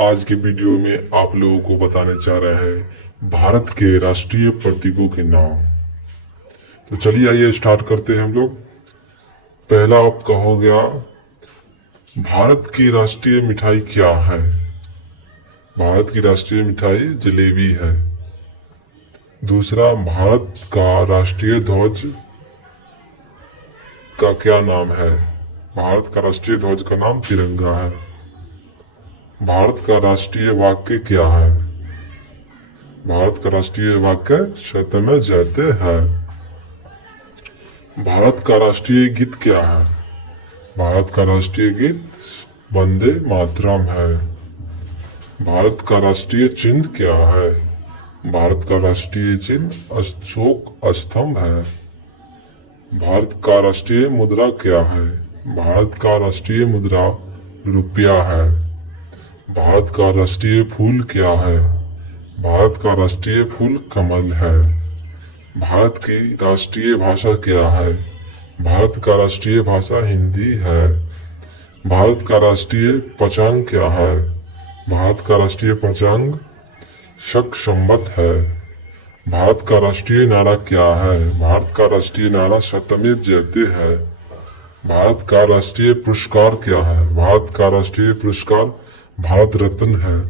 आज के वीडियो में आप लोगों को बताने जा रहे हैं भारत के राष्ट्रीय प्रतीकों के नाम। तो चलिए आइए स्टार्ट करते हैं हम लोग। पहला आपका हो गया, भारत की राष्ट्रीय मिठाई क्या है? भारत की राष्ट्रीय मिठाई जलेबी है। दूसरा, भारत का राष्ट्रीय ध्वज का क्या नाम है? भारत का राष्ट्रीय ध्वज का नाम तिरंगा है। भारत का राष्ट्रीय वाक्य क्या है? भारत का राष्ट्रीय वाक्य शतमें जयते हैं। भारत का राष्ट्रीय गीत क्या है? भारत का राष्ट्रीय गीत वंदे मातरम है। भारत का राष्ट्रीय चिन्ह क्या है? भारत का राष्ट्रीय चिन्ह अशोक स्तंभ है। भारत का राष्ट्रीय मुद्रा क्या है? भारत का राष्ट्रीय मुद्रा रुपया है। भारत का राष्ट्रीय फूल क्या है? भारत का राष्ट्रीय फूल कमल है। भारत की राष्ट्रीय भाषा क्या है? भारत का राष्ट्रीय भाषा हिंदी है। भारत का राष्ट्रीय पंचांग क्या है? भारत का राष्ट्रीय पंचांग शक संवत है। भारत का राष्ट्रीय नारा क्या है? भारत का राष्ट्रीय नारा सत्यमेव जयते है। भारत का राष्ट्रीय पुरस्कार क्या है? भारत का राष्ट्रीय पुरस्कार भारत रत्न है।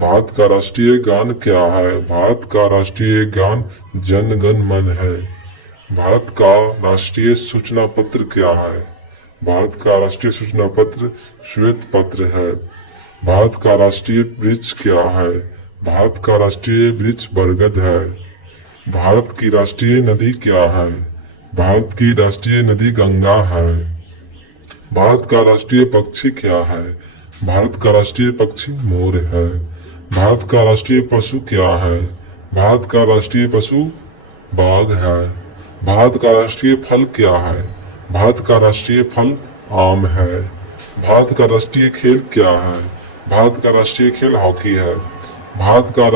भारत का राष्ट्रीय गान क्या है? भारत का राष्ट्रीय गान जन गण मन है। भारत का राष्ट्रीय सूचना पत्र क्या है? भारत का राष्ट्रीय सूचना पत्र श्वेत पत्र है। भारत का राष्ट्रीय वृक्ष क्या है? भारत का राष्ट्रीय वृक्ष बरगद है। भारत की राष्ट्रीय नदी क्या है? भारत की राष्ट्रीय नदी गंगा है। भारत का राष्ट्रीय पक्षी क्या है? भारत का राष्ट्रीय पक्षी मोर है। भारत का राष्ट्रीय पशु क्या है? भारत का राष्ट्रीय पशु बाघ है। भारत का राष्ट्रीय फल क्या है? भारत का राष्ट्रीय फल आम है। भारत का राष्ट्रीय खेल क्या है? भारत का राष्ट्रीय खेल हॉकी है। भारत का